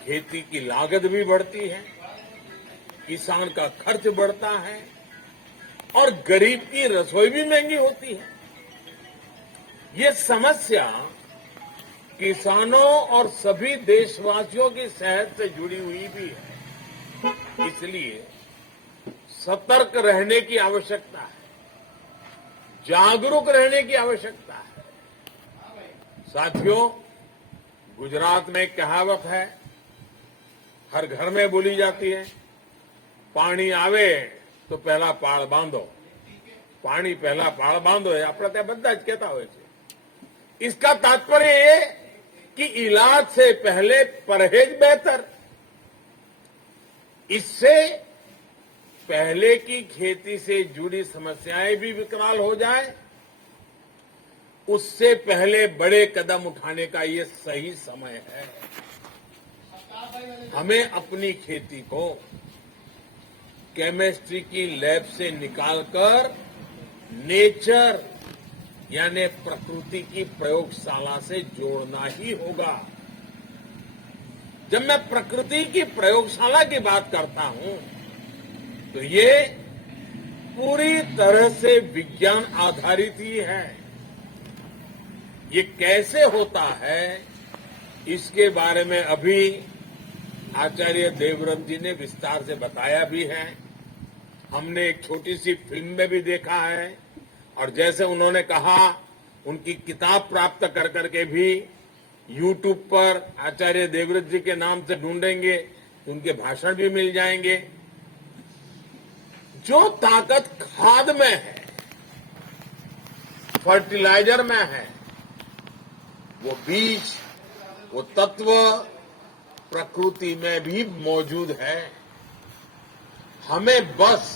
खेती की लागत भी बढ़ती है, किसान का खर्च बढ़ता है और गरीब की रसोई भी महंगी होती है। ये समस्या किसानों और सभी देशवासियों की सेहत से जुड़ी हुई भी है। इसलिए सतर्क रहने की आवश्यकता है, जागरूक रहने की आवश्यकता है। साथियों, गुजरात में एक कहावत है, हर घर में बोली जाती है, पानी आवे तो पहला पाळ बांधो। पानी पहला पाळ बांधो है આપણે ત્યાં બધા જ કહેતા હોય છે। इसका तात्पर्य ये कि इलाज से पहले परहेज बेहतर। इससे पहले की खेती से जुड़ी समस्याएं भी विकराल हो जाए, उससे पहले बड़े कदम उठाने का ये सही समय है। हमें अपनी खेती को केमिस्ट्री की लैब से निकालकर नेचर यानी प्रकृति की प्रयोगशाला से जोड़ना ही होगा। जब मैं प्रकृति की प्रयोगशाला की बात करता हूं तो ये पूरी तरह से विज्ञान आधारित ही है। ये कैसे होता है, इसके बारे में अभी आचार्य देवव्रत जी ने विस्तार से बताया भी है। हमने एक छोटी सी फिल्म में भी देखा है और जैसे उन्होंने कहा, उनकी किताब प्राप्त कर करके भी यूट्यूब पर आचार्य देवव्रत जी के नाम से ढूंढेंगे तो उनके भाषण भी मिल जाएंगे। जो ताकत खाद में है, फर्टिलाइजर में है, वो बीज, वो तत्व प्रकृति में भी मौजूद है। हमें बस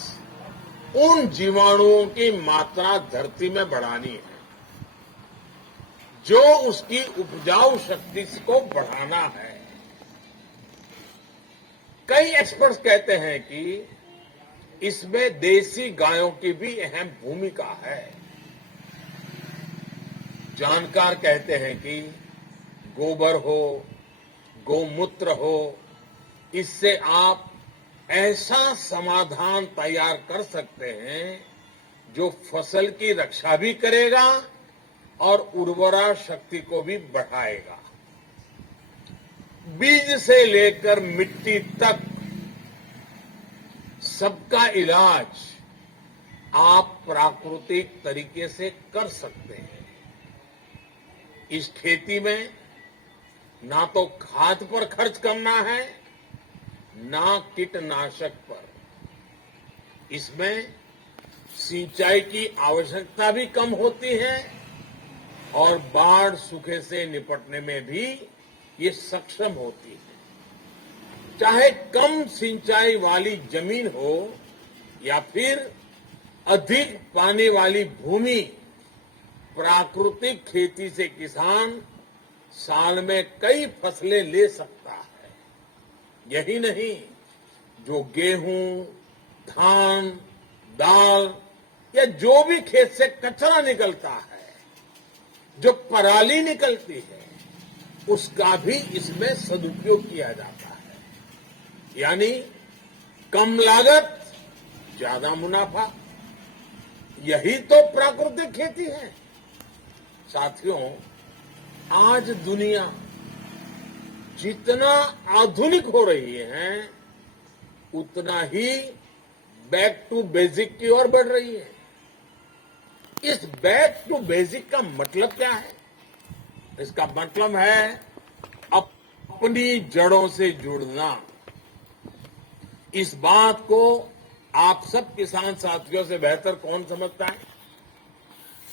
उन जीवाणुओं की मात्रा धरती में बढ़ानी है, जो उसकी उपजाऊ शक्ति को बढ़ाना है। कई एक्सपर्ट्स कहते हैं कि इसमें देसी गायों की भी अहम भूमिका है। जानकार कहते हैं कि गोबर हो, गोमूत्र हो, इससे आप ऐसा समाधान तैयार कर सकते हैं जो फसल की रक्षा भी करेगा और उर्वरा शक्ति को भी बढ़ाएगा। बीज से लेकर मिट्टी तक सबका इलाज आप प्राकृतिक तरीके से कर सकते हैं। इस खेती में ना तो खाद पर खर्च करना है, ना कीटनाशक पर। इसमें सिंचाई की आवश्यकता भी कम होती है और बाढ़ सूखे से निपटने में भी ये सक्षम होती है। चाहे कम सिंचाई वाली जमीन हो या फिर अधिक पानी वाली भूमि, प्राकृतिक खेती से किसान साल में कई फसलें ले सकता है। यही नहीं, जो गेहूं, धान, दाल या जो भी खेत से कचरा निकलता है, जो पराली निकलती है, उसका भी इसमें सदुपयोग किया जाता है। यानी कम लागत, ज्यादा मुनाफा। यही तो प्राकृतिक खेती है। साथियों, आज दुनिया जितना आधुनिक हो रही है, उतना ही बैक टू बेसिक की ओर बढ़ रही है। इस बैक टू बेसिक का मतलब क्या है? इसका मतलब है अपनी जड़ों से जुड़ना। इस बात को आप सब किसान साथियों से बेहतर कौन समझता है?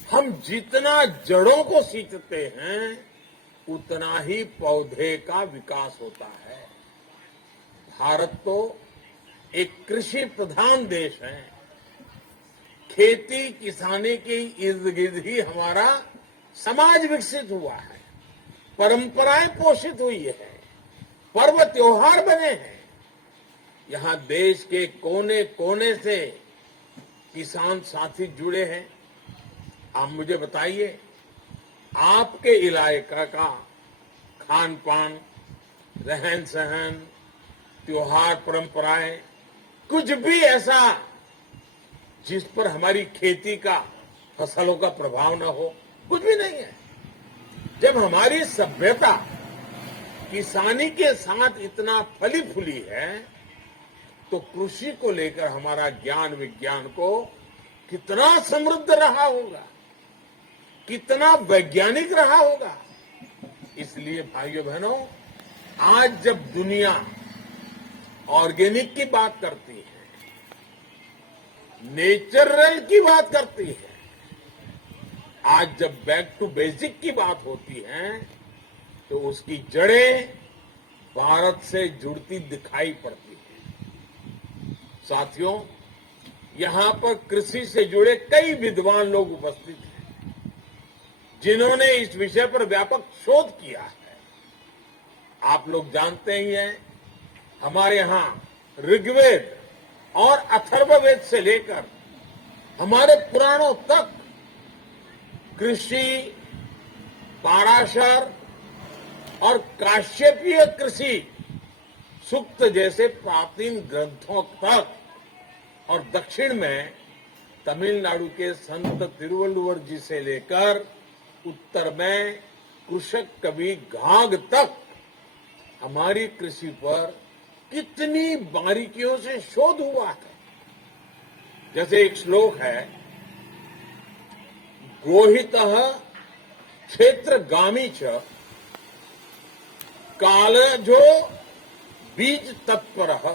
हम जितना जड़ों को सींचते हैं, उतना ही पौधे का विकास होता है। भारत तो एक कृषि प्रधान देश है। खेती किसानी के इर्द गिर्द ही हमारा समाज विकसित हुआ है, परंपराएं पोषित हुई है, पर्व त्योहार बने हैं। यहां देश के कोने कोने से किसान साथी जुड़े हैं। आप मुझे बताइए, आपके इलाके का खान पान रहन सहन, त्योहार, परंपराएं, कुछ भी ऐसा जिस पर हमारी खेती का, फसलों का प्रभाव न हो, कुछ भी नहीं है। जब हमारी सभ्यता किसानी के साथ इतना फली फूली है, तो कृषि को लेकर हमारा ज्ञान विज्ञान को कितना समृद्ध रहा होगा, कितना वैज्ञानिक रहा होगा। इसलिए भाइयों बहनों, आज जब दुनिया ऑर्गेनिक की बात करती है, नेचुरल की बात करती है, आज जब बैक टू बेसिक की बात होती है, तो उसकी जड़ें भारत से जुड़ती दिखाई पड़ती है। साथियों, यहां पर कृषि से जुड़े कई विद्वान लोग उपस्थित हैं, जिन्होंने इस विषय पर व्यापक शोध किया है। आप लोग जानते ही हैं, हमारे यहां ऋग्वेद और अथर्ववेद से लेकर हमारे पुराणों तक कृषि, पाराशर और काश्यपीय कृषि सूक्त जैसे प्राचीन ग्रंथों तक, और दक्षिण में तमिलनाडु के संत तिरुवल्लुवर जी से लेकर उत्तर में कृषक कवि घाघ तक हमारी कृषि पर कितनी बारीकियों से शोध हुआ है। जैसे एक श्लोक है, गोहितः क्षेत्रगामी च कालजो बीज तत्परः,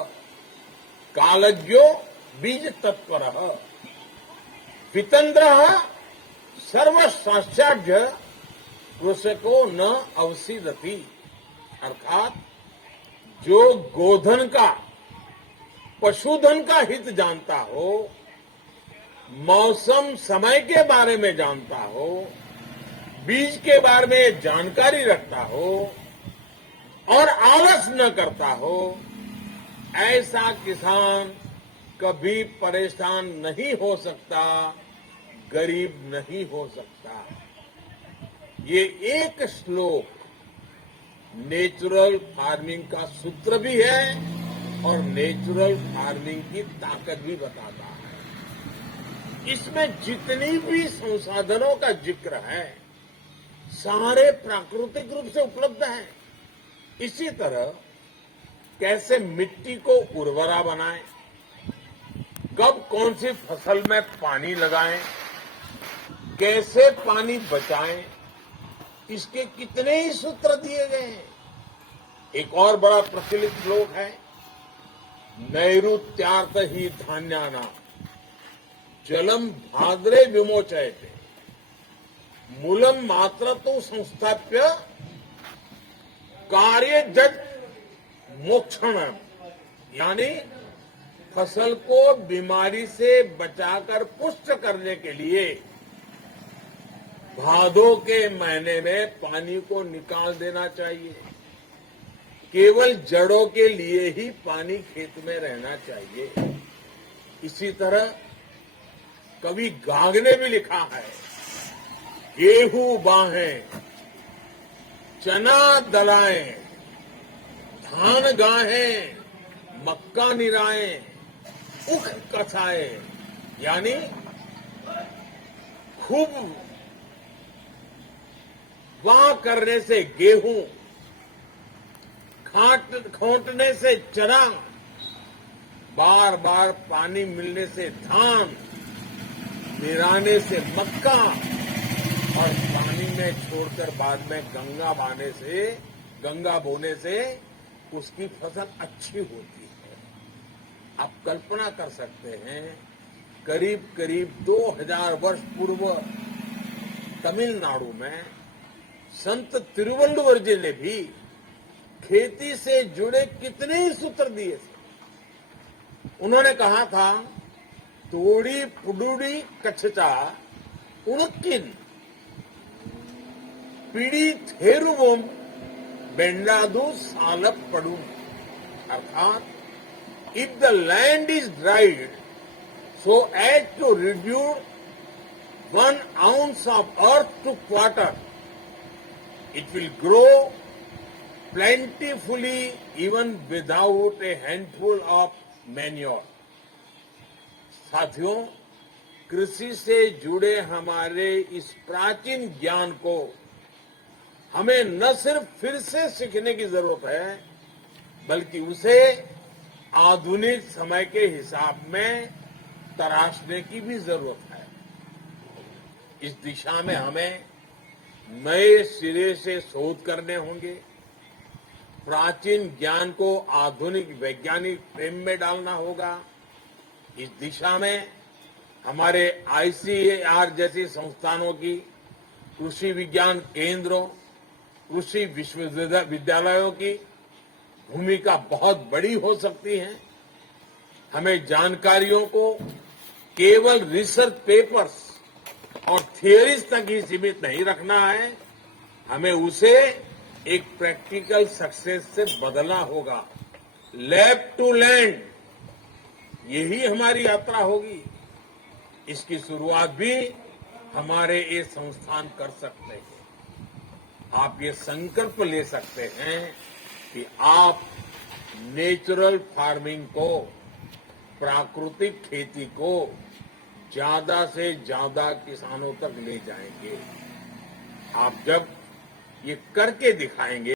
कालज्ञो बीज तत्परः, वितन्द्रः सर्वशास्त्राढ्य कृषको न अवसीदति। अर्थात जो गोधन का, पशुधन का हित जानता हो, मौसम समय के बारे में जानता हो, बीज के बारे में जानकारी रखता हो और आलस न करता हो, ऐसा किसान कभी परेशान नहीं हो सकता, गरीब नहीं हो सकता। ये एक श्लोक नेचुरल फार्मिंग का सूत्र भी है और नेचुरल फार्मिंग की ताकत भी बताता है। इसमें जितनी भी संसाधनों का जिक्र है, सारे प्राकृतिक रूप से उपलब्ध हैं। इसी तरह कैसे मिट्टी को उर्वरा बनाएं, कब कौन सी फसल में पानी लगाएं, कैसे पानी बचाएं, इसके कितने ही सूत्र दिए गए हैं। एक और बड़ा प्रचलित श्लोक है, नैऋत्यार्थ ही धान्याना जलम भाद्रे विमोचयते, मूलम मात्र तो संस्थाप्य कार्य जट मोक्षण। यानी फसल को बीमारी से बचाकर पुष्ट करने के लिए भादों के महीने में पानी को निकाल देना चाहिए। केवल जड़ों के लिए ही पानी खेत में रहना चाहिए। इसी तरह कवि घाघ ने भी लिखा है, गेहूं बाहें, चना दलाएं, धान गाहें, मक्का निराएं, उख कसाएं। यानी खूब वाह करने से गेहूं, खोंटने से चना, बार बार पानी मिलने से धान, निराने से मक्का और पानी में छोड़कर बाद में गंगा बोने से उसकी फसल अच्छी होती है। आप कल्पना कर सकते हैं, करीब करीब 2000 वर्ष पूर्व तमिलनाडु में संत तिरुवल्लुवर जी ने भी खेती से जुड़े कितने ही सूत्र दिए थे। उन्होंने कहा था, तोड़ी पुडुड़ी कच्छचा उनकिन पीड़ी थेरुवोम बेंडादू सालप पड़ू। अर्थात, if the land is dried so as to reduce 1 ounce of earth to quarter, it will grow plentifully even without a handful of manure. साथियों, कृषि से जुड़े हमारे इस प्राचीन ज्ञान को हमें न सिर्फ फिर से सीखने की जरूरत है, बल्कि उसे आधुनिक समय के हिसाब में तराशने की भी जरूरत है। इस दिशा में हमें नए सिरे से शोध करने होंगे, प्राचीन ज्ञान को आधुनिक वैज्ञानिक फ्रेम में डालना होगा। इस दिशा में हमारे आईसीएआर जैसी संस्थानों की, कृषि विज्ञान केंद्रों, कृषि विश्वविद्यालयों की भूमिका बहुत बड़ी हो सकती है। हमें जानकारियों को केवल रिसर्च पेपर्स और थियरीज तक ही सीमित नहीं रखना है, हमें उसे एक प्रैक्टिकल सक्सेस से बदलना होगा। लैब टू लैंड, यही हमारी यात्रा होगी। इसकी शुरुआत भी हमारे ये संस्थान कर सकते हैं। आप ये संकल्प ले सकते हैं कि आप नेचुरल फार्मिंग को, प्राकृतिक खेती को ज्यादा से ज्यादा किसानों तक ले जाएंगे। आप जब ये करके दिखाएंगे,